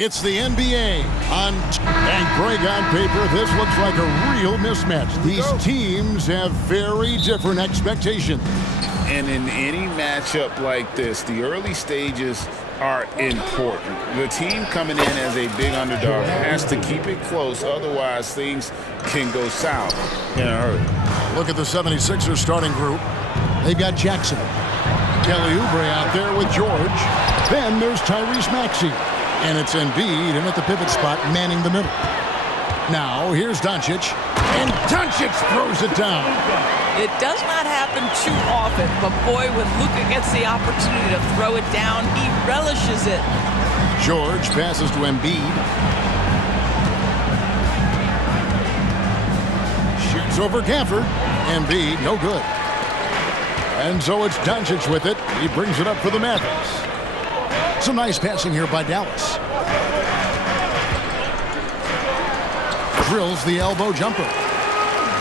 It's the NBA and Greg, on paper, this looks like a real mismatch. These teams have very different expectations. And in any matchup like this, the early stages are important. The team coming in as a big underdog has to keep it close, otherwise things can go south in a hurry. Look at the 76ers starting group. They've got Jackson, Kelly Oubre out there with George. Then there's Tyrese Maxey. And it's Embiid in at the pivot spot, manning the middle. Now, here's Doncic. And Doncic throws it down. It does not happen too often, but boy, when Luka gets the opportunity to throw it down, he relishes it. George passes to Embiid. Shoots over Gafford. Embiid, no good. And so it's Doncic with it. He brings it up for the Mavericks. Some nice passing here by Dallas. Drills the elbow jumper.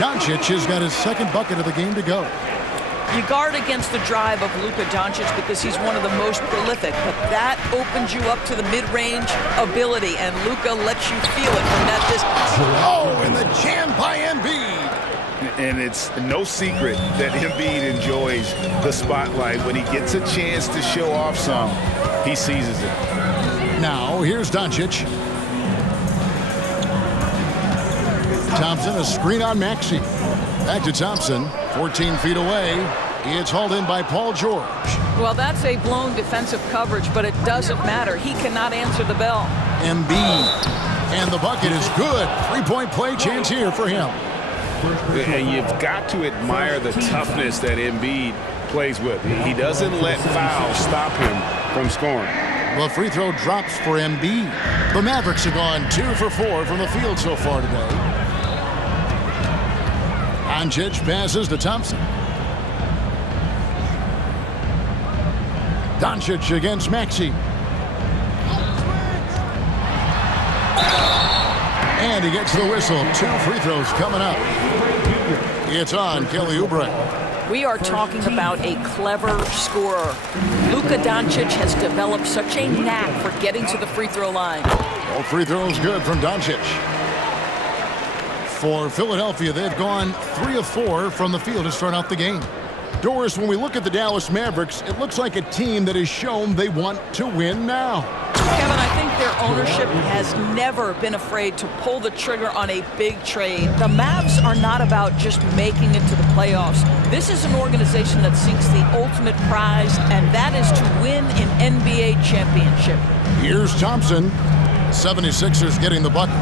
Doncic has got his second bucket of the game to go. You guard against the drive of Luka Doncic because he's one of the most prolific, but that opens you up to the mid-range ability, and Luka lets you feel it from that distance. Oh, and the jam by Embiid. And it's no secret that Embiid enjoys the spotlight. When he gets a chance to show off some, he seizes it. Now, here's Doncic. Thompson, a screen on Maxey. Back to Thompson, 14 feet away. It's hauled in by Paul George. Well, that's a blown defensive coverage, but it doesn't matter. He cannot answer the bell. Embiid. And the bucket is good. Three-point play chance here for him. And you've got to admire the toughness that Embiid plays with. He doesn't let fouls stop him from scoring. The free throw drops for Embiid. The Mavericks have gone 2 for 4 from the field so far today. Doncic passes to Thompson. Doncic against Maxey. And he gets the whistle. 2 free throws coming up. It's on Kelly Oubre. We are talking about a clever scorer. Luka Doncic has developed such a knack for getting to the free throw line. All free throws good from Doncic. For Philadelphia, they've gone 3 of 4 from the field to start out the game. Doris, when we look at the Dallas Mavericks, it looks like a team that has shown they want to win now. Kevin, I think their ownership has never been afraid to pull the trigger on a big trade. The Mavs are not about just making it to the playoffs. This is an organization that seeks the ultimate prize, and that is to win an NBA championship. Here's Thompson. 76ers getting the bucket.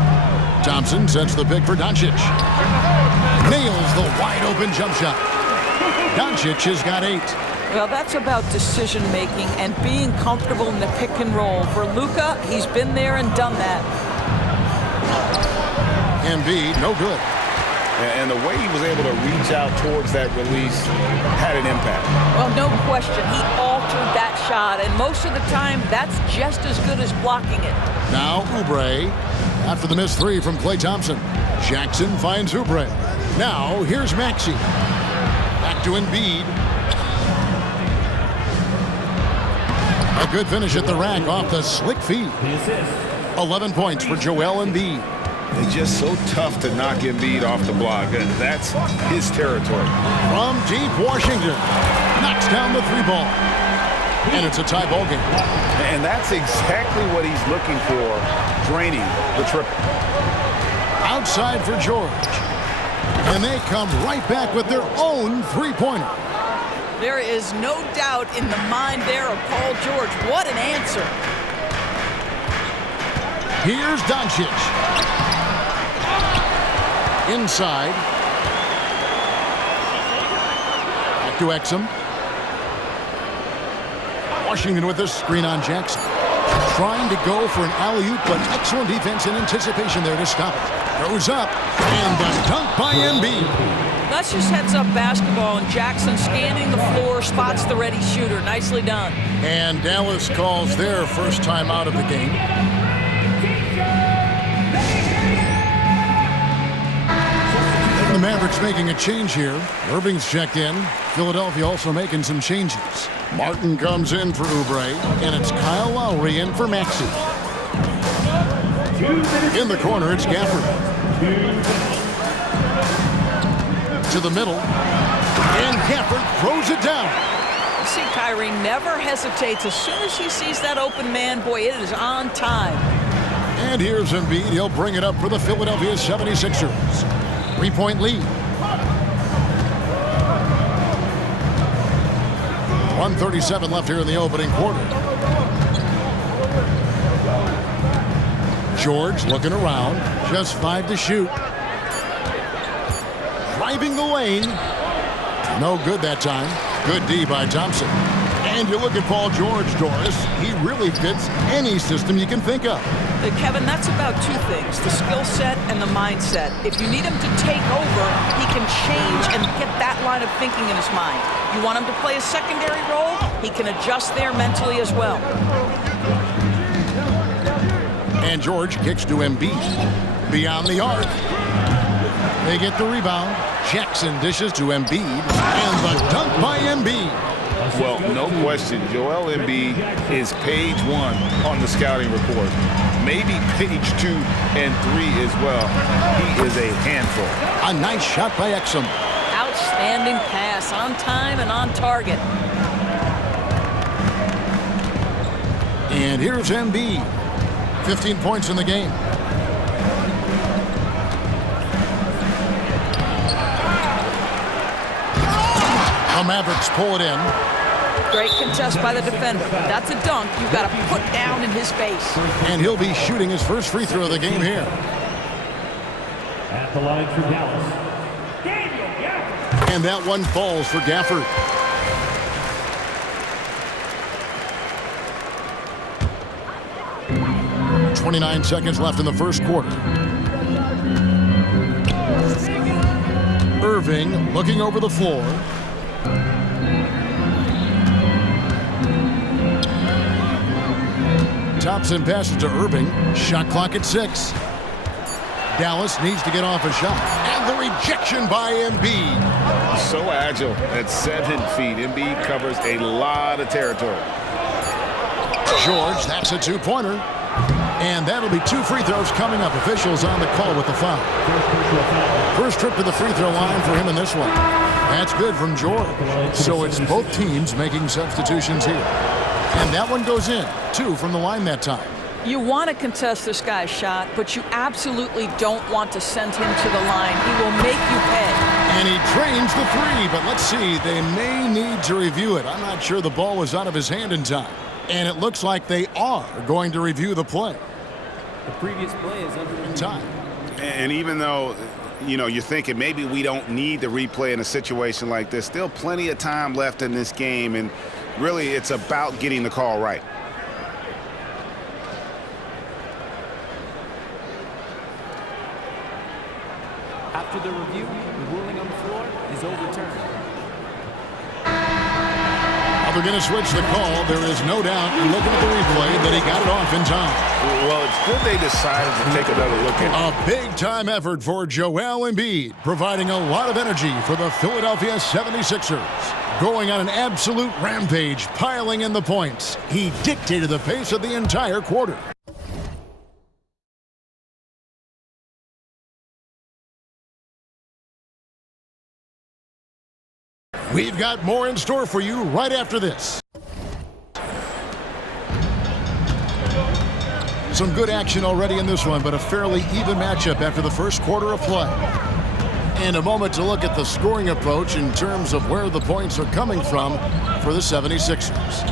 Thompson sends the pick for Doncic. Nails the wide-open jump shot. Doncic has got 8. Well, that's about decision-making and being comfortable in the pick and roll. For Luka, he's been there and done that. Embiid, no good. And the way he was able to reach out towards that release had an impact. Well, no question. He altered that shot, and most of the time, that's just as good as blocking it. Now Oubre, after the missed 3 from Klay Thompson. Jackson finds Oubre. Now, here's Maxey. Back to Embiid. A good finish at the rack off the slick feed. 11 points for Joel Embiid. It's just so tough to knock Embiid off the block. That's his territory. From deep Washington. Knocks down the 3-ball. And it's a tie ball game. And that's exactly what he's looking for, draining the triple. Outside for George. And they come right back with their own 3-pointer. There is no doubt in the mind there of Paul George. What an answer. Here's Doncic. Inside. Back to Exum. Washington with this screen on Jackson. Trying to go for an alley-oop, but excellent defense and anticipation there to stop it. Goes up, and the dunk by Embiid. That's just heads-up basketball, and Jackson scanning the floor, spots the ready shooter. Nicely done. And Dallas calls their first time out of the game. The Mavericks making a change here. Irving's checked in. Philadelphia also making some changes. Martin comes in for Oubre, and it's Kyle Lowry in for Maxey. In the corner, it's Gafford. To the middle, and Gafford throws it down. You see, Kyrie never hesitates. As soon as he sees that open man, boy, it is on time. And here's Embiid. He'll bring it up for the Philadelphia 76ers. 3-point lead. 1:37 left here in the opening quarter. George looking around. Just 5 to shoot. Driving the lane. No good that time. Good D by Thompson. And you look at Paul George, Doris. He really fits any system you can think of. Kevin, that's about two things, the skill set and the mindset. If you need him to take over, he can change and get that line of thinking in his mind. You want him to play a secondary role, he can adjust there mentally as well. And George kicks to Embiid. Beyond the arc. They get the rebound. Jackson dishes to Embiid. And the dunk by Embiid. Well, no question, Joel Embiid is page 1 on the scouting report. Maybe page 2 and 3 as well. He is a handful. A nice shot by Exum. Outstanding pass, on time and on target. And here's Embiid. 15 points in the game. The Mavericks pull it in. Great contest by the defender. That's a dunk you've got to put down in his face. And he'll be shooting his first free throw of the game here. At the line for Dallas. And that one falls for Gafford. .29 seconds left in the first quarter. Irving looking over the floor. Thompson passes to Irving. Shot clock at 6. Dallas needs to get off a shot. And the rejection by Embiid. So agile at 7 feet. Embiid covers a lot of territory. George, that's a 2-pointer. And that'll be 2 free throws coming up. Officials on the call with the foul. First trip to the free throw line for him in this one. That's good from George. So it's both teams making substitutions here. And that one goes in. 2 from the line that time. You want to contest this guy's shot, but you absolutely don't want to send him to the line. He will make you pay. And he drains the 3, but let's see. They may need to review it. I'm not sure the ball was out of his hand in time. And it looks like they are going to review the play. The previous play is under in time. And even though, you know, you're thinking maybe we don't need the replay in a situation like this, still plenty of time left in this game, and really it's about getting the call right. After the review, the ruling on the floor is overturned. They're going to switch the call. There is no doubt, looking at the replay, that he got it off in time. Well, it's good they decided to take another look at it. A big-time effort for Joel Embiid, providing a lot of energy for the Philadelphia 76ers. Going on an absolute rampage, piling in the points. He dictated the pace of the entire quarter. We've got more in store for you right after this. Some good action already in this one, but a fairly even matchup after the first quarter of play. And a moment to look at the scoring approach in terms of where the points are coming from for the 76ers.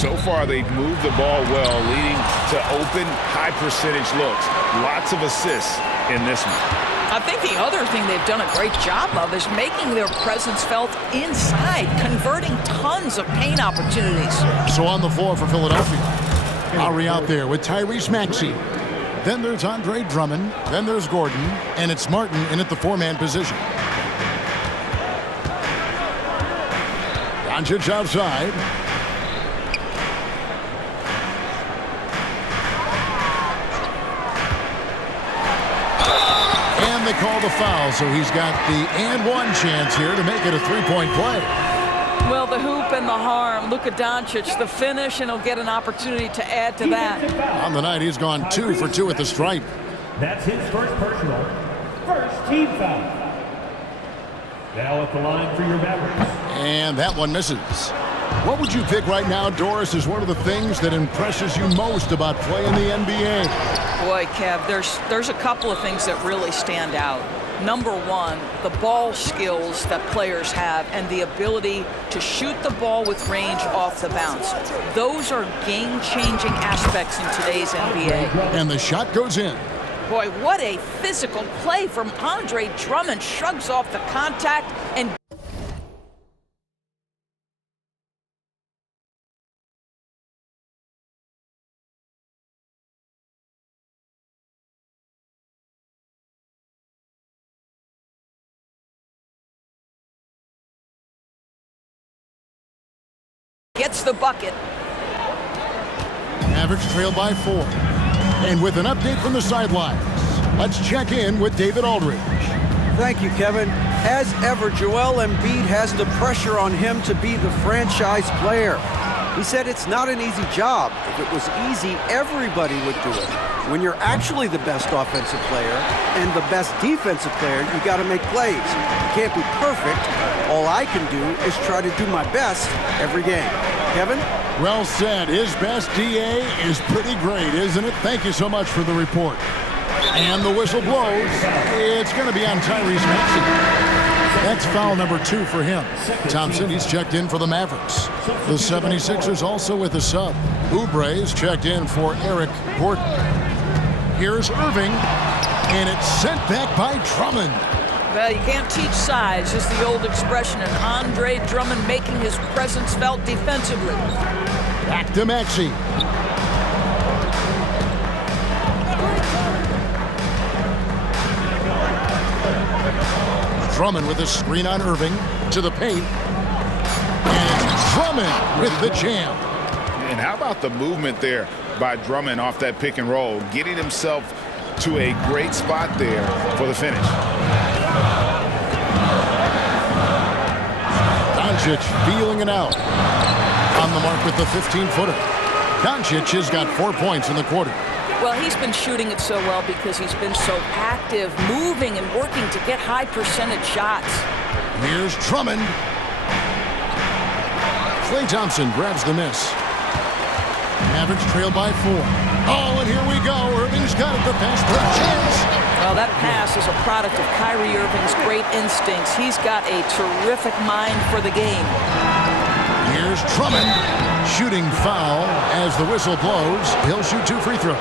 So far, they've moved the ball well, leading to open, high-percentage looks. Lots of assists in this one. I think the other thing they've done a great job of is making their presence felt inside, converting tons of paint opportunities. So on the floor for Philadelphia, Lowry out there with Tyrese Maxey. Then there's Andre Drummond. Then there's Gordon. And it's Martin in at the four-man position. Doncic outside. And they call the foul, so he's got the and one chance here to make it a three-point play. Well, the hoop and the harm. Luka Doncic, the finish, and he'll get an opportunity to add to that. On the night, he's gone 2 for 2 at the stripe. That's his first personal. First team foul. Now at the line for your Mavericks. And that one misses. What would you pick right now, Doris, is one of the things that impresses you most about playing the NBA? Boy, Kev, there's a couple of things that really stand out. Number one, the ball skills that players have and the ability to shoot the ball with range off the bounce. Those are game-changing aspects in today's NBA. And the shot goes in. Boy, what a physical play from Andre Drummond. Shrugs off the contact and gets the bucket. Mavericks trail by 4. And with an update from the sidelines, let's check in with David Aldridge. Thank you, Kevin. As ever, Joel Embiid has the pressure on him to be the franchise player. He said it's not an easy job. If it was easy, everybody would do it. When you're actually the best offensive player and the best defensive player, you got to make plays. You can't be perfect. All I can do is try to do my best every game. Kevin? Well said. His best DA is pretty great, isn't it? Thank you so much for the report. And the whistle blows. It's going to be on Tyrese Maxey. That's foul number 2 for him. Thompson, he's checked in for the Mavericks. The 76ers also with a sub. Oubre is checked in for Eric Gordon. Here's Irving, and it's sent back by Drummond. Well, you can't teach size, is the old expression, and Andre Drummond making his presence felt defensively. Back to Maxey. Drummond with a screen on Irving to the paint. And Drummond with the jam. And how about the movement there by Drummond off that pick and roll, getting himself to a great spot there for the finish. Doncic feeling it out. On the mark with the 15-footer. Doncic has got 4 points in the quarter. Well, he's been shooting it so well because he's been so active, moving and working to get high percentage shots. Here's Drummond. Klay Thompson grabs the miss. Mavericks trail by 4. Oh, and here we go. Irving's got it. The fast break chance. Well, that pass is a product of Kyrie Irving's great instincts. He's got a terrific mind for the game. Here's Drummond. Shooting foul as the whistle blows. He'll shoot 2 free throws.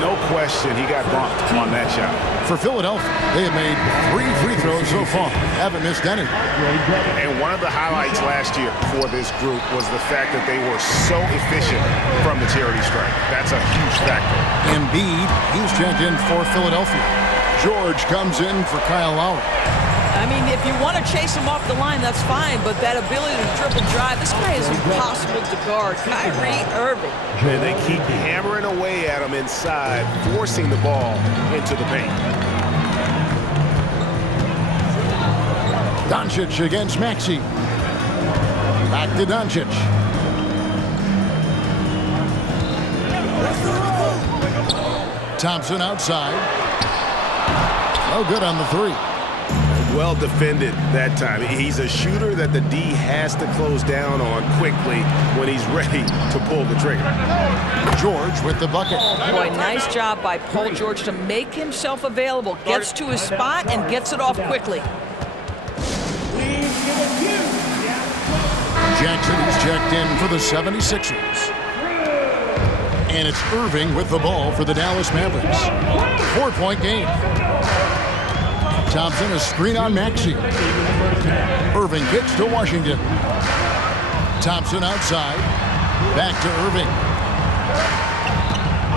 No question, he got bumped on that shot. For Philadelphia, they have made 3 free throws so far. Haven't missed any. And one of the highlights last year for this group was the fact that they were so efficient from the charity stripe. That's a huge factor. Embiid, he's checked in for Philadelphia. George comes in for Kyle Lowry. I mean, if you want to chase him off the line, that's fine, but that ability to triple drive, this guy is impossible to guard. Kyrie Irving. And they keep hammering away at him inside, forcing the ball into the paint. Doncic against Maxey. Back to Doncic. Thompson outside. No good on the 3. Well defended that time. He's a shooter that the D has to close down on quickly when he's ready to pull the trigger. George with the bucket. Boy, nice job by Paul George to make himself available. Gets to his spot and gets it off quickly. Jackson is checked in for the 76ers. And it's Irving with the ball for the Dallas Mavericks. 4-point game. Thompson, a screen on Maxey. Irving kicks to Washington. Thompson outside. Back to Irving.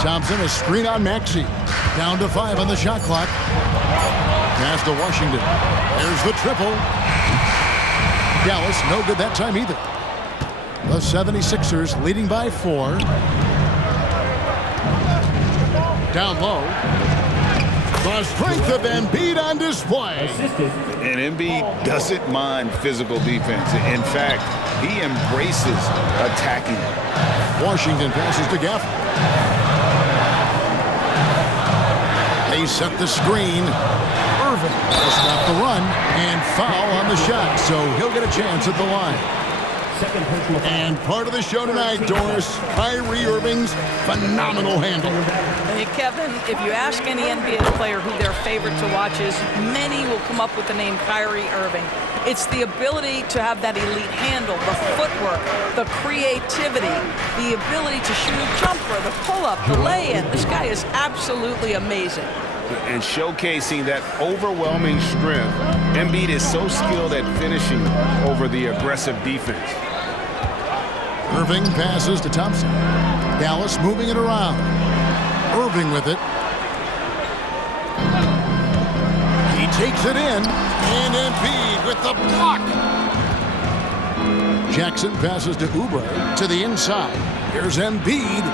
Thompson, a screen on Maxey. Down to 5 on the shot clock. Pass to Washington. There's the triple. Dallas, no good that time either. The 76ers leading by 4. Down low. The strength of Embiid on display. And Embiid doesn't mind physical defense. In fact, he embraces attacking. Washington passes to Gafford. They set the screen. Irving will stop the run and foul on the shot, so he'll get a chance at the line. And part of the show tonight, Doris, Kyrie Irving's phenomenal handle. Hey, Kevin, if you ask any NBA player who their favorite to watch is, many will come up with the name Kyrie Irving. It's the ability to have that elite handle, the footwork, the creativity, the ability to shoot a jumper, the pull-up, the lay-in. This guy is absolutely amazing. And showcasing that overwhelming strength, Embiid is so skilled at finishing over the aggressive defense. Irving passes to Thompson. Dallas moving it around. Irving with it. He takes it in, and Embiid with the block. Jackson passes to Oubre to the inside. Here's Embiid.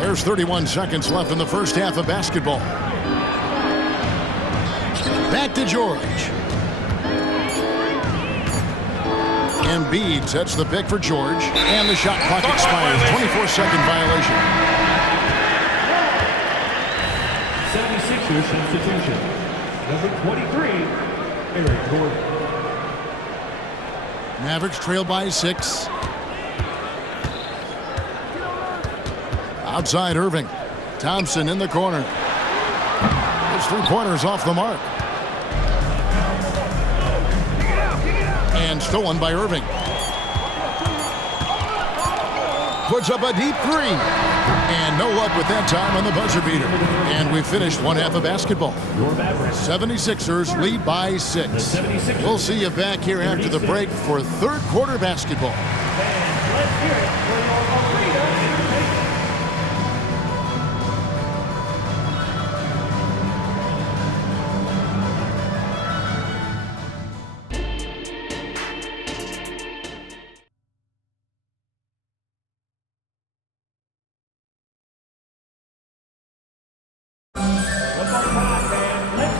There's 31 seconds left in the first half of basketball. Back to George. Embiid sets the pick for George, and the shot clock expires. 24-second violation. 76ers substitution. Number 23, Eric Gordon. Mavericks trail by 6. Outside Irving. Thompson in the corner. His three-pointers off the mark. And stolen by Irving. Puts up a deep 3. And no luck with that time on the buzzer beater. And we finished one half of basketball. 76ers lead by 6. We'll see you back here after the break for third quarter basketball. Let's hear it for your arena.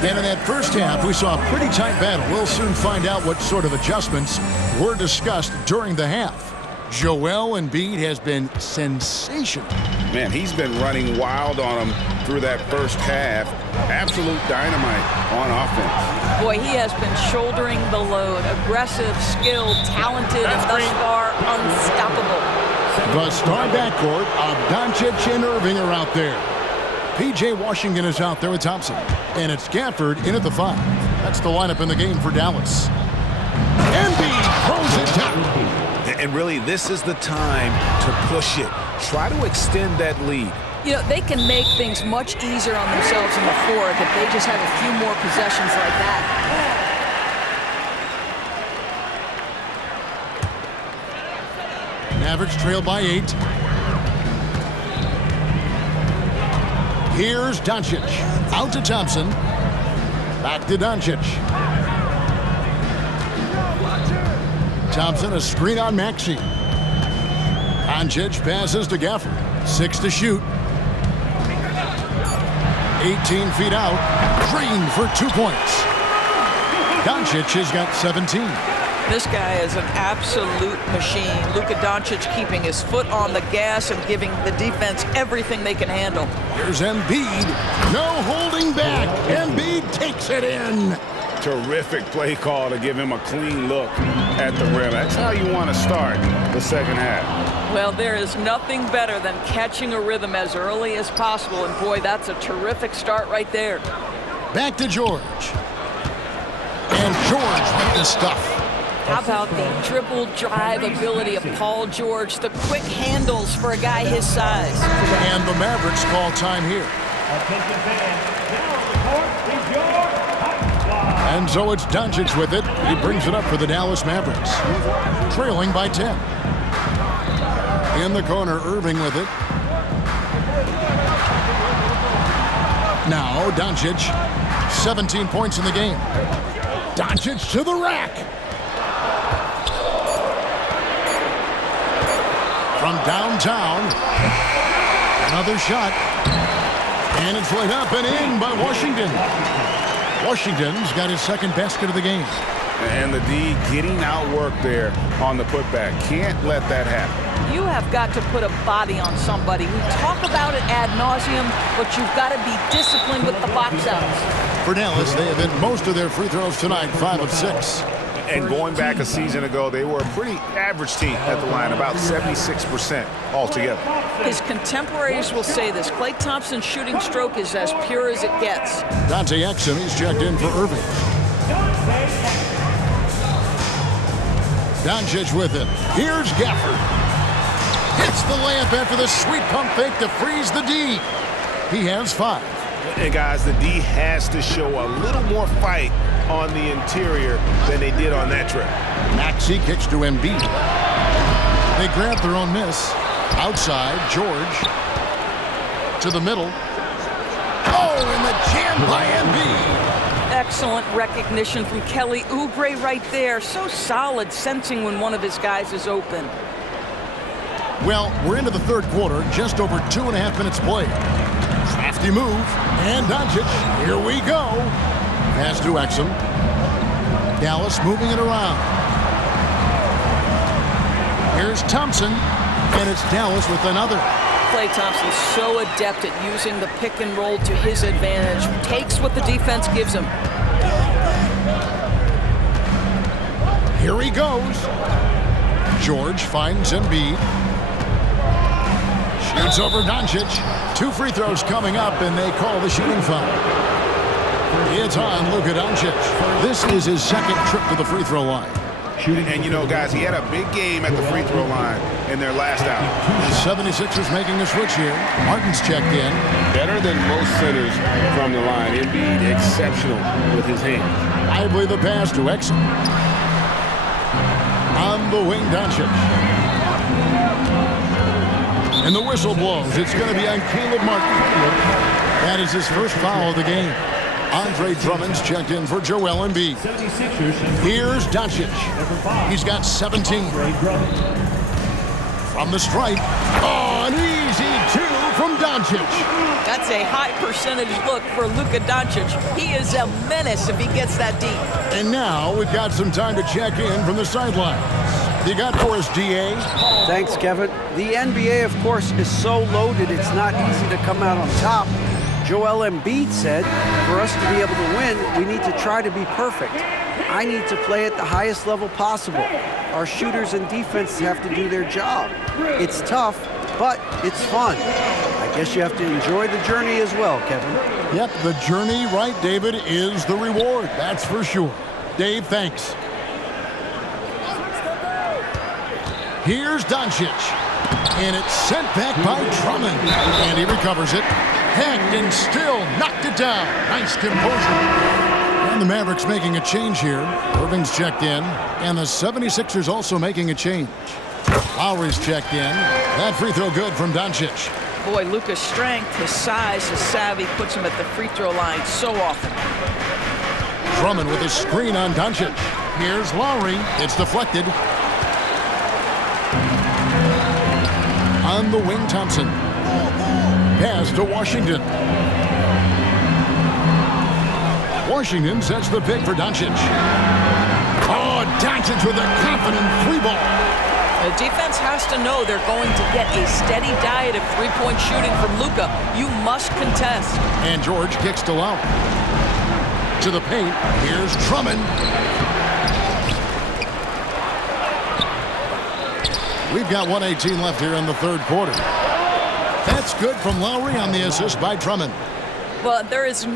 And in that first half, we saw a pretty tight battle. We'll soon find out what sort of adjustments were discussed during the half. Joel Embiid has been sensational. Man, he's been running wild on him through that first half. Absolute dynamite on offense. Boy, he has been shouldering the load. Aggressive, skilled, talented, and thus far unstoppable. The star backcourt of Doncic and Irving are out there. P.J. Washington is out there with Thompson. And it's Gafford in at the 5. That's the lineup in the game for Dallas. Embiid throws it down. And really, this is the time to push it. Try to extend that lead. You know, they can make things much easier on themselves in the fourth if they just have a few more possessions like that. Mavericks trail by 8. Here's Doncic. Out to Thompson. Back to Doncic. Thompson, a screen on Maxey. Doncic passes to Gafford. 6 to shoot. 18 feet out. Green for 2 points. Doncic has got 17. This guy is an absolute machine. Luka Doncic keeping his foot on the gas and giving the defense everything they can handle. Here's Embiid. No holding back. Embiid takes it in. Terrific play call to give him a clean look at the rim. That's how you want to start the second half. Well, there is nothing better than catching a rhythm as early as possible. And boy, that's a terrific start right there. Back to George. And George with this stuff. How about the dribble drive ability of Paul George? The quick handles for a guy his size. And the Mavericks call time here. Attention fans, now on the court is your hot And so it's Doncic with it. He brings it up for the Dallas Mavericks. Trailing by 10. In the corner, Irving with it. Now, Doncic, 17 points in the game. Doncic to the rack. From downtown, another shot. And it's laid up and in by Washington. Washington's got his second basket of the game. And the D getting outworked there on the putback. Can't let that happen. You have got to put a body on somebody. We talk about it ad nauseum, but you've got to be disciplined with the box outs. For Dallas, they have hit most of their free throws tonight, 5 of 6. And going back a season ago, they were a pretty average team at the line, about 76% altogether. His contemporaries will say this. Klay Thompson's shooting stroke is as pure as it gets. Dante Exum, he's checked in for Irving. Doncic with it. Here's Gafford. Hits the layup after the sweet pump fake to freeze the D. He has 5. And guys, the D has to show a little more fight on the interior than they did on that trip. Maxey kicks to Embiid. They grab their own miss. Outside, George. To the middle. Oh, and the jam by Embiid. Excellent recognition from Kelly Oubre right there. So solid, sensing when one of his guys is open. Well, we're into the third quarter, just over 2.5 minutes played. Crafty move, and Doncic, here we go. Pass to Exum. Dallas moving it around. Here's Thompson, and it's Dallas with another. Klay Thompson so adept at using the pick and roll to his advantage. Takes what the defense gives him. Here he goes. George finds Embiid. Shoots over Doncic. 2 free throws coming up, and they call the shooting foul. It's on Luka Doncic. This is his second trip to the free throw line. And you know, guys, he had a big game at the free throw line in their last out. The 76ers making a switch here. Martin's checked in. Better than most centers from the line. Embiid exceptional with his hands. Lively the pass to Exum. On the wing, Doncic. And the whistle blows. It's going to be on Caleb Martin. That is his first foul of the game. Andre Drummond's checked in for Joel Embiid. Here's Doncic. He's got 17. From the stripe. Oh, an easy 2 from Doncic. That's a high percentage look for Luka Doncic. He is a menace if he gets that deep. And now we've got some time to check in from the sidelines. You got for us, DA? Thanks, Kevin. The NBA, of course, is so loaded it's not easy to come out on top. Joel Embiid said, for us to be able to win, we need to try to be perfect. I need to play at the highest level possible. Our shooters and defense have to do their job. It's tough, but it's fun. I guess you have to enjoy the journey as well, Kevin. Yep, the journey, right, David, is the reward. That's for sure. Dave, thanks. Here's Doncic. And it's sent back by Drummond. And he recovers it. Hacked and still knocked it down. Nice composure. And the Mavericks making a change here. Irving's checked in. And the 76ers also making a change. Lowry's checked in. That free throw good from Doncic. Boy, Luka's strength, his size, his savvy puts him at the free throw line so often. Drummond with his screen on Doncic. Here's Lowry. It's deflected. On the wing, Thompson. Pass to Washington. Washington sets the pick for Doncic. Oh, Doncic with a confident 3 ball. The defense has to know they're going to get a steady diet of three-point shooting from Luka. You must contest. And George kicks to Lowry. To the paint. Here's Drummond. We've got 1:18 left here in the third quarter. That's good from Lowry on the assist by Drummond. But there is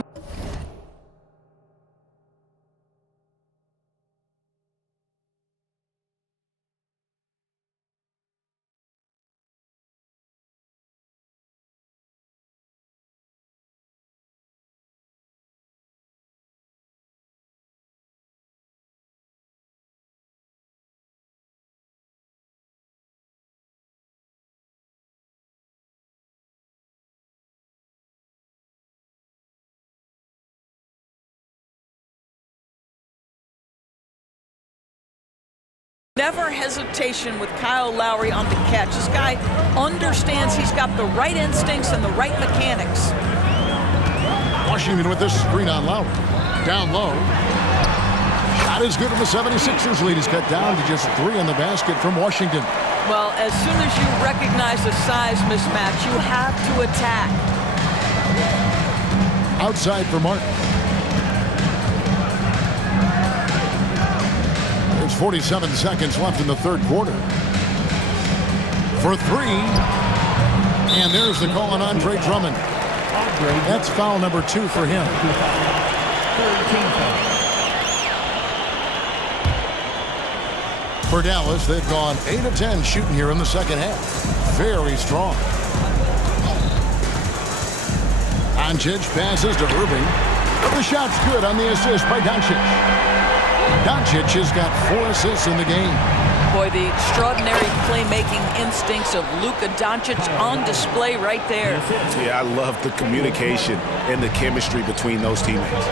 Never hesitation with Kyle Lowry on the catch. This guy understands he's got the right instincts and the right mechanics. Washington with this screen on Lowry. Down low. Shot is good, and the 76ers lead is cut down to just 3 in the basket from Washington. Well, as soon as you recognize the size mismatch, you have to attack. Outside for Martin. There's 47 seconds left in the third quarter. For 3. And there's the call on Andre Drummond. That's foul number 2 for him. For Dallas, they've gone 8 of 10 shooting here in the second half. Very strong. Doncic passes to Irving. But the shot's good on the assist by Doncic. Doncic has got 4 assists in the game. Boy, the extraordinary playmaking instincts of Luka Doncic on display right there. Yeah, I love the communication and the chemistry between those teammates.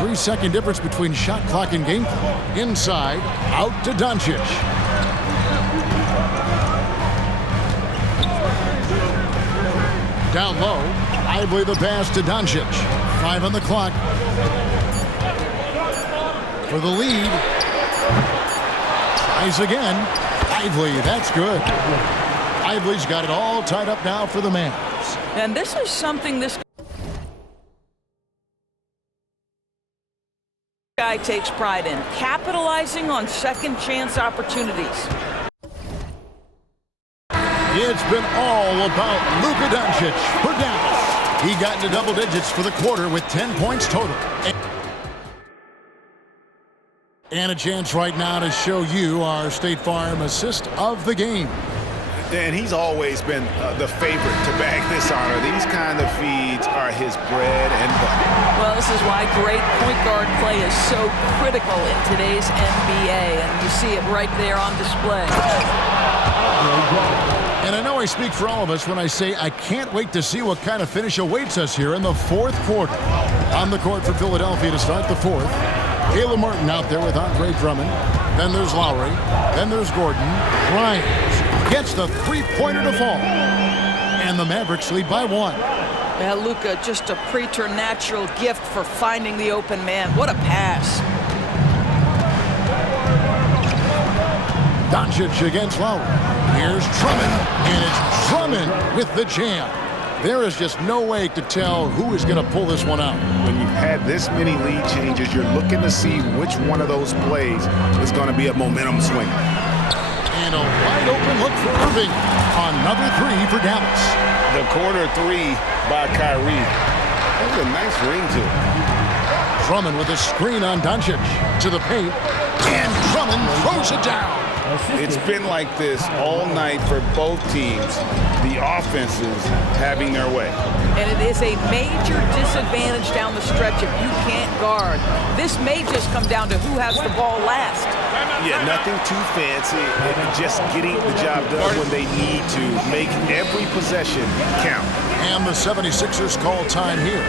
3-second difference between shot clock and game clock. Inside, out to Doncic. Down low, Lively the pass to Doncic. 5 on the clock. For the lead. Tries again. Lively, that's good. Lively's got it all tied up now for the Mavs. And this is something this guy takes pride in, capitalizing on second chance opportunities. It's been all about Luka Doncic for Dallas. He got into double digits for the quarter with 10 points total. And a chance right now to show you our State Farm assist of the game. And he's always been the favorite to bag this honor. These kind of feeds are his bread and butter. Well, this is why great point guard play is so critical in today's NBA, and you see it right there on display. And I know I speak for all of us when I say I can't wait to see what kind of finish awaits us here in the fourth quarter. On the court for Philadelphia to start the fourth. Caleb Martin out there with Andre Drummond. Then there's Lowry. Then there's Gordon. Bryant gets the three-pointer to fall. And the Mavericks lead by 1. Yeah, Luka, just a preternatural gift for finding the open man. What a pass. Doncic against Lowry. Here's Drummond. And it's Drummond with the jam. There is just no way to tell who is going to pull this one out. When you've had this many lead changes, you're looking to see which one of those plays is going to be a momentum swing. And a wide open look for Irving. Another 3 for Dallas. The corner 3 by Kyrie. That's a nice ring to it. Drummond with a screen on Doncic to the paint. And Drummond throws it down. It's been like this all night for both teams. The offenses having their way. And it is a major disadvantage down the stretch if you can't guard. This may just come down to who has the ball last. Yeah, nothing too fancy. Just getting the job done when they need to. Make every possession count. And the 76ers call time here.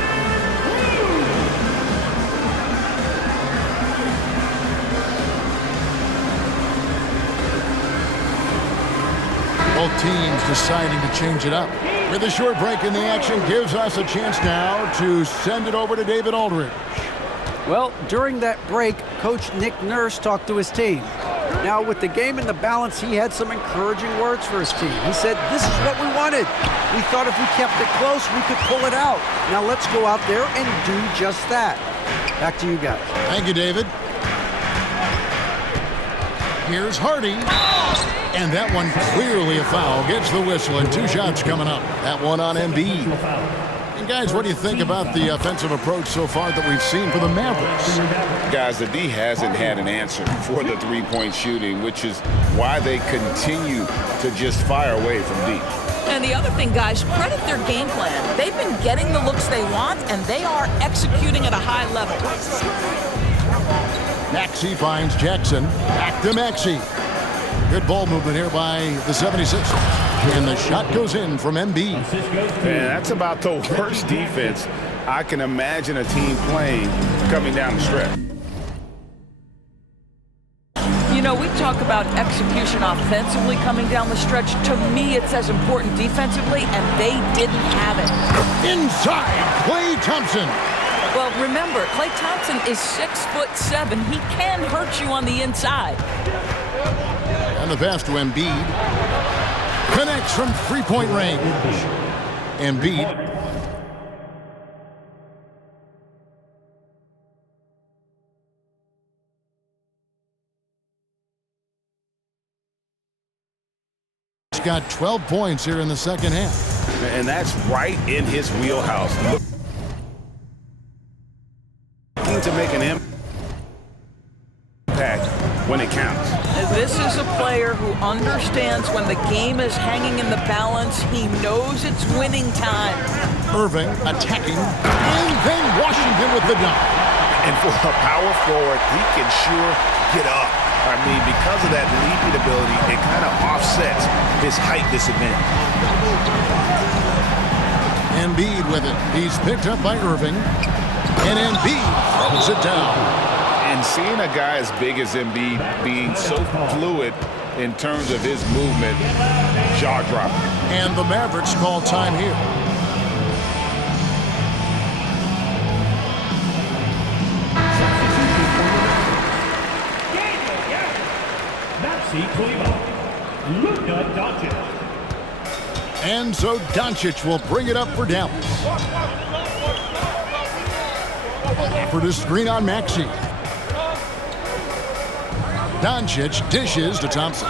Both teams deciding to change it up. With a short break in the action gives us a chance now to send it over to David Aldridge. Well, during that break, Coach Nick Nurse talked to his team. Now, with the game in the balance, he had some encouraging words for his team. He said, this is what we wanted. We thought if we kept it close, we could pull it out. Now let's go out there and do just that. Back to you guys. Thank you, David. Here's Hardy. And that one clearly a foul. Gets the whistle, and 2 shots coming up. That one on Embiid. And guys, what do you think about the offensive approach so far that we've seen for the Mavericks? Guys, the D hasn't had an answer for the three-point shooting, which is why they continue to just fire away from deep. And the other thing, guys, credit their game plan. They've been getting the looks they want, and they are executing at a high level. Maxey finds Jackson. Back to Maxey. Good ball movement here by the 76ers. And the shot goes in from Embiid. Man, that's about the worst defense I can imagine a team playing coming down the stretch. know, we talk about execution offensively coming down the stretch. To me, it's as important defensively, and they didn't have it. Inside, Klay Thompson. Well, remember, Klay Thompson is 6'7". He can hurt you on the inside. And the pass to Embiid. Connects from three-point range. Embiid. Got 12 points here in the second half. And that's right in his wheelhouse. Looking to make an impact when it counts. This is a player who understands when the game is hanging in the balance. He knows it's winning time. Irving attacking, and then Washington with the dunk. And for a power forward, he can sure get up. I mean, because of that leaping ability, it kind of offsets his height disadvantage. Embiid with it. He's picked up by Irving. And Embiid throws it down. And seeing a guy as big as Embiid being so fluid in terms of his movement, jaw-dropping. And the Mavericks call time here. Luka Doncic. And so Doncic will bring it up for Dallas. For the screen on Maxey. Doncic dishes to Thompson.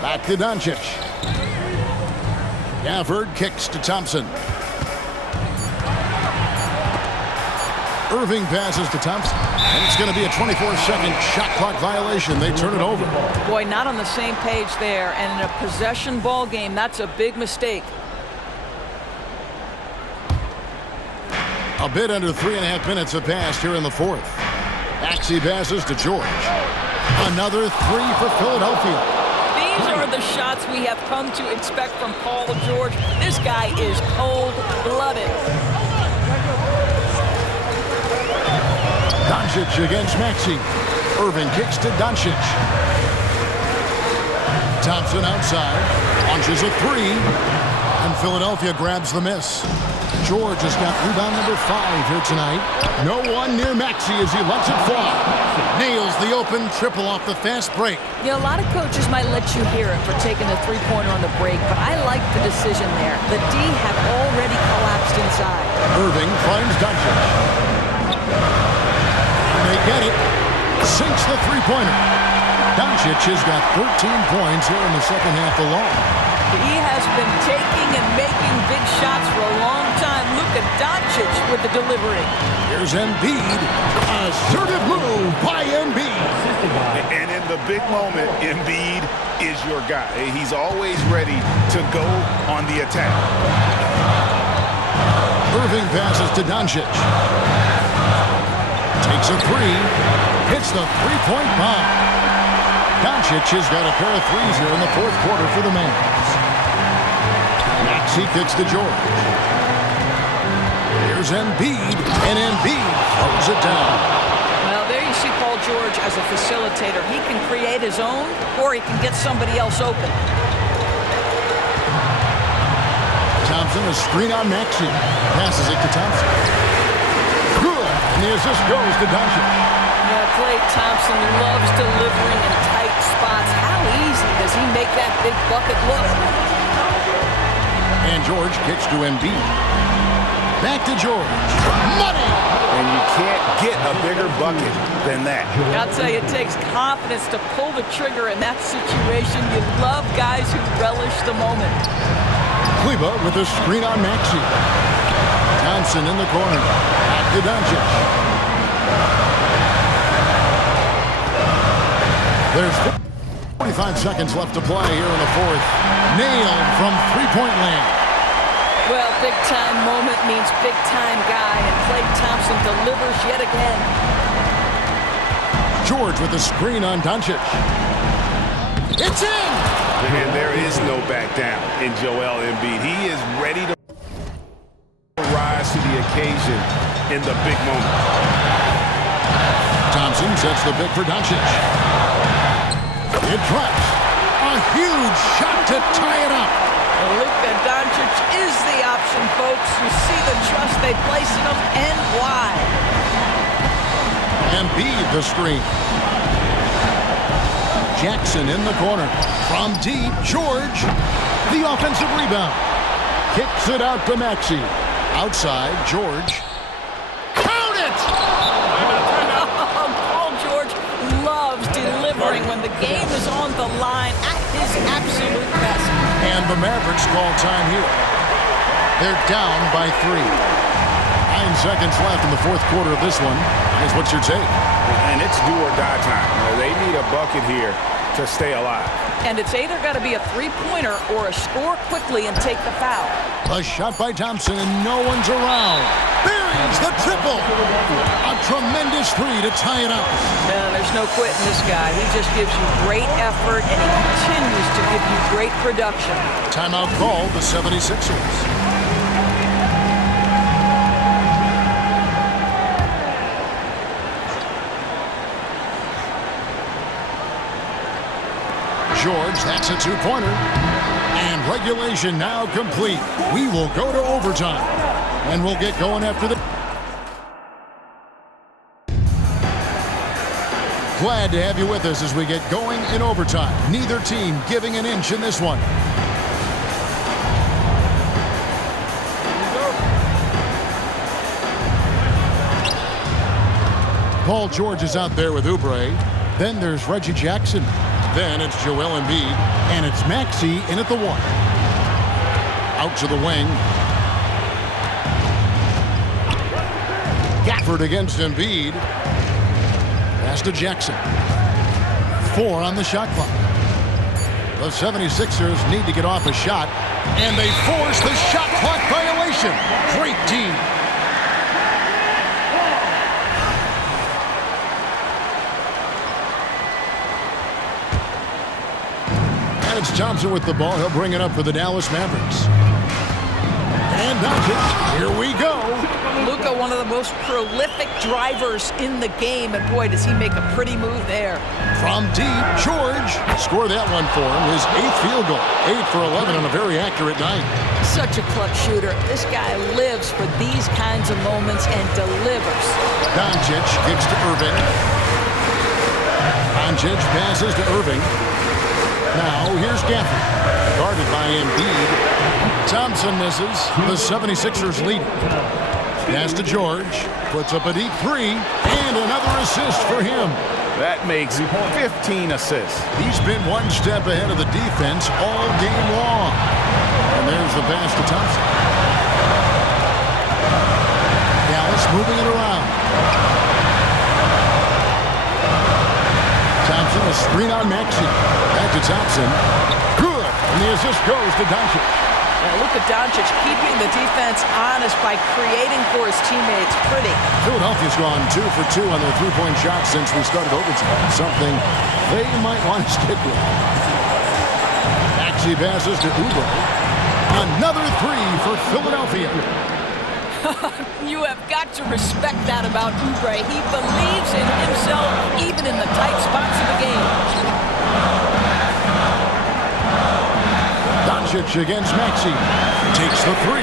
Back to Doncic. Gafford kicks to Thompson. Irving passes to Thompson. And it's going to be a 24-second shot clock violation. They turn it over. Boy, not on the same page there. And in a possession ball game, that's a big mistake. A bit under 3.5 minutes have passed here in the fourth. Maxey passes to George. Another three for Philadelphia. These are the shots we have come to expect from Paul George. This guy is cold-blooded. Doncic against Maxey. Irving kicks to Doncic. Thompson outside. Launches a three. And Philadelphia grabs the miss. George has got rebound number 5 here tonight. No one near Maxey as he lets it fly. Nails the open triple off the fast break. You know, a lot of coaches might let you hear it for taking a three-pointer on the break, but I like the decision there. The D had already collapsed inside. Irving finds Doncic. And they get it. Sinks the three-pointer. Doncic has got 13 points here in the second half alone. He has been taking and making big shots for a long time. Luka Doncic with the delivery. Here's Embiid. Assertive move by Embiid. And in the big moment, Embiid is your guy. He's always ready to go on the attack. Irving passes to Doncic. Takes a three. Hits the three-point bomb. Doncic has got a pair of threes here in the fourth quarter for the Mavs. Maxey kicks to George. Here's Embiid, and Embiid throws it down. Well, there you see Paul George as a facilitator. He can create his own, or he can get somebody else open. Thompson, a screen on Maxey. Passes it to Thompson. Good, and the assist goes to Doncic. Yeah, Klay Thompson loves delivering in tight spots. How easy does he make that big bucket look? And George kicks to Embiid. Back to George. Money! And you can't get a bigger bucket than that. I'll tell you, it takes confidence to pull the trigger in that situation. You love guys who relish the moment. Kleba with a screen on Maxey. Thompson in the corner. Back to Doncic. There's 45 seconds left to play here in the fourth. Nailed from three-point land. Well, big-time moment means big-time guy, and Klay Thompson delivers yet again. George with the screen on Doncic. It's in! And there is no back down in Joel Embiid. He is ready to rise to the occasion in the big moment. Thompson sets the pick for Doncic. It drops. A huge shot to tie it up. Luka Doncic is the option, folks. You see the trust they place in him and why. Embiid the screen. Jackson in the corner. From deep, George. The offensive rebound. Kicks it out to Maxey. Outside, George. Count it! Paul George loves delivering when the game is on the line at his absolute best. And the Mavericks call time here. They're down by 3. 9 seconds left in the fourth quarter of this one. Guys, what's your take? And it's do or die time. They need a bucket here to stay alive. And it's either got to be a three-pointer or a score quickly and take the foul. A shot by Thompson and no one's around. Buries the triple. A tremendous 3 to tie it up. No, there's no quitting this guy. He just gives you great effort and he continues to give you great production. Timeout call, the 76ers. George, that's a 2-pointer. And regulation now complete. We will go to overtime. And we'll get going after the... Glad to have you with us as we get going in overtime. Neither team giving an inch in this one. Paul George is out there with Oubre. Then there's Reggie Jackson. Then it's Joel Embiid, and it's Maxey in at the 1. Out to the wing. Gafford against Embiid. Pass to Jackson. 4 on the shot clock. The 76ers need to get off a shot, and they force the shot clock violation. Great team. It's Thompson with the ball. He'll bring it up for the Dallas Mavericks. And Doncic, here we go. Luka, one of the most prolific drivers in the game, and boy, does he make a pretty move there. From deep, George. Score that one for him. His 8th field goal. 8 for 11 on a very accurate night. Such a clutch shooter. This guy lives for these kinds of moments and delivers. Doncic kicks to Irving. Doncic passes to Irving. Now, here's Gafford, guarded by Embiid. Thompson misses. The 76ers lead. Pass to George. Puts up a deep 3. And another assist for him. That makes 15 assists. He's been one step ahead of the defense all game long. And there's the pass to Thompson. Dallas moving it around. Thompson, a screen on Maxey. Back to Thompson. Good. And the assist goes to Doncic. Luka Doncic keeping the defense honest by creating for his teammates. Pretty. Philadelphia's gone 2 for 2 on their three-point shots since we started overtime. Something they might want to stick with. Maxey passes to Oubre. Another 3 for Philadelphia. You have got to respect that about Oubre. He believes in himself even in the tight spots of the game. Doncic against Maxey. Takes the 3.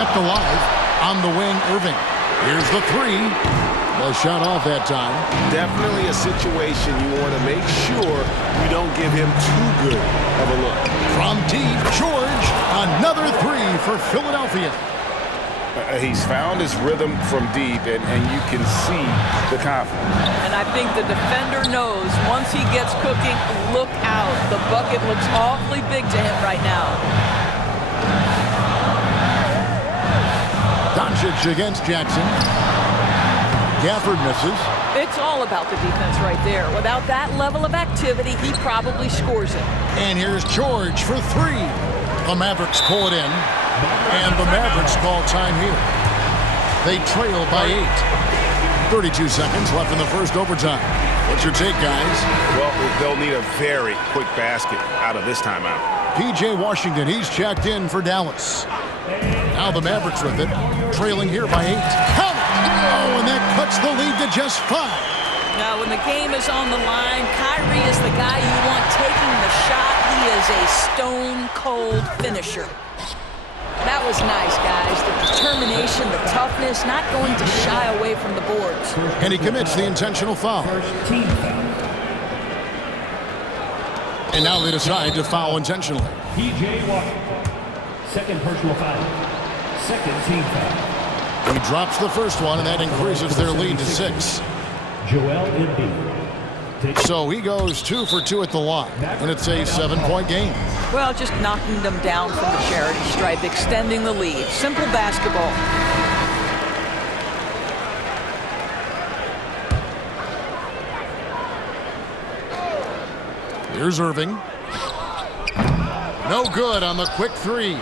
Kept alive. On the wing, Irving. Here's the 3. The shot off that time. Definitely a situation you want to make sure you don't give him too good of a look. From deep, George. Another 3 for Philadelphia. He's found his rhythm from deep, and you can see the confidence. And I think the defender knows once he gets cooking, look out. The bucket looks awfully big to him right now. Doncic against Jackson. Gafford misses. It's all about the defense right there. Without that level of activity, he probably scores it. And here's George for 3. The Mavericks pull it in. And the Mavericks call time here. They trail by 8. 32 seconds left in the first overtime. What's your take, guys? Well, they'll need a very quick basket out of this timeout. P.J. Washington, he's checked in for Dallas. Now the Mavericks with it, trailing here by 8. Count it! Oh, and that cuts the lead to just 5. Now, when the game is on the line, Kyrie is the guy you want taking the shot. He is a stone-cold finisher. That was nice, guys. The determination, the toughness, not going to shy away from the boards. And he commits the intentional foul. First team foul. And now they decide to foul intentionally. P.J. Washington. Second personal foul. Second team foul. He drops the first one, and that increases their lead to 6. Joel Embiid. So he goes 2 for 2 at the line, and it's a 7-point game. Well, just knocking them down from the charity stripe, extending the lead. Simple basketball. Here's Irving. No good on the quick 3.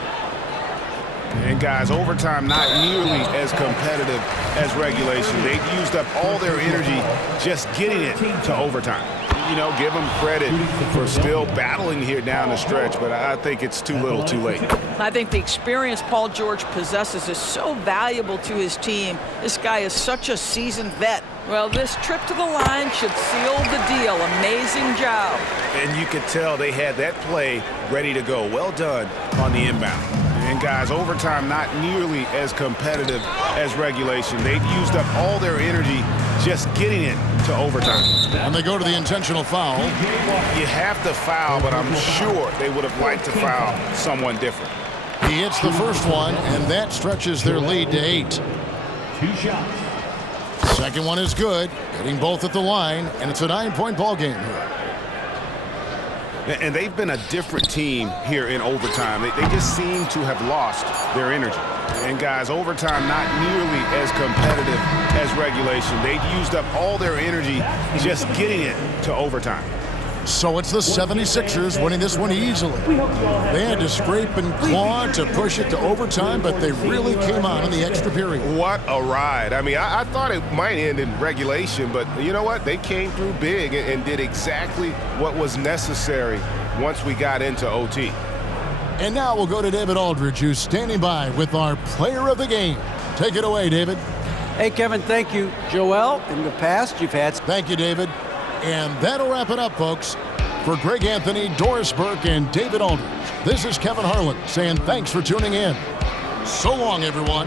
And guys, overtime not nearly as competitive as regulation. They used up all their energy just getting it to overtime. You know, give them credit for still battling here down the stretch, but I think it's too little too late. I think the experience Paul George possesses is so valuable to his team. This guy is such a seasoned vet. Well, this trip to the line should seal the deal. Amazing job. And you could tell they had that play ready to go. Well done on the inbound. And guys, overtime not nearly as competitive as regulation. They used up all their energy just getting it to overtime. And they go to the intentional foul. You have to foul, but I'm sure they would have liked to foul someone different. He hits the first one, and that stretches their lead to 8. 2 shots. Second one is good, hitting both at the line, and it's a 9-point ball game here. And they've been a different team here in overtime. They just seem to have lost their energy. And guys, overtime not nearly as competitive as regulation. They used up all their energy just getting it to overtime. So it's the 76ers winning this one easily. They had to scrape and claw to push it to overtime, but they really came on in the extra period. What a ride. I mean, I thought it might end in regulation, but you know what? They came through big and did exactly what was necessary once we got into OT. And now we'll go to David Aldridge, who's standing by with our player of the game. Take it away, David. Hey, Kevin, thank you. Joel, in the past, you've had... Thank you, David. And that'll wrap it up, folks. For Greg Anthony, Doris Burke, and David Aldridge, this is Kevin Harlan saying thanks for tuning in. So long, everyone.